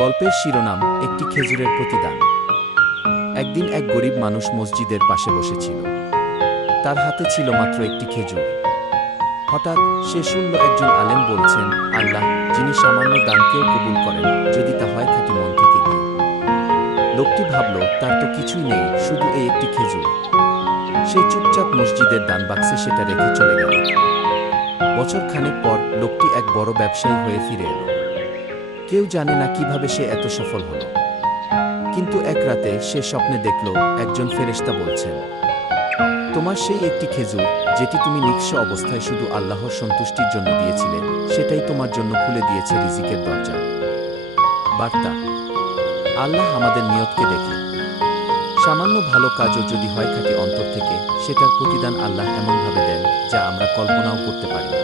গল্পের শিরোনাম একটি খেজুরের প্রতিদান। একদিন এক গরিব মানুষ মসজিদের পাশে বসেছিল। তার হাতে ছিল মাত্র একটি খেজুর। হঠাৎ সে শুনল একজন আলেম বলছেন, আল্লাহ যিনি সামান্য দানকেও কবুল করেন, যদি তা হয় খাঁটি মন থেকে দিয়ে। লোকটি ভাবল, তার তো কিছুই নেই, শুধু এই একটি খেজুর। সে চুপচাপ মসজিদের দান বাক্সে সেটা রেখে চলে গেল। বছর খানেক পর লোকটি এক বড় ব্যবসায়ী হয়ে ফিরে এলো। কেউ জানে না কিভাবে সে এত সফল হলো। কিন্তু এক রাতে সে স্বপ্নে দেখল একজন ফেরেশতা বলছেন, তোমার সেই একটি খেজুর যেটি তুমি নিঃস্ব অবস্থায় শুধু আল্লাহর সন্তুষ্টির জন্য দিয়েছিলে, সেটাই তোমার জন্য খুলে দিয়েছে রিজিকের দরজা। বার্তা: আল্লাহ আমাদের নিয়তকে দেখে। সামান্য ভালো কাজও যদি হয় খাঁটি অন্তর থেকে, সেটার প্রতিদান আল্লাহ এমনভাবে দেন যা আমরা কল্পনাও করতে পারি না।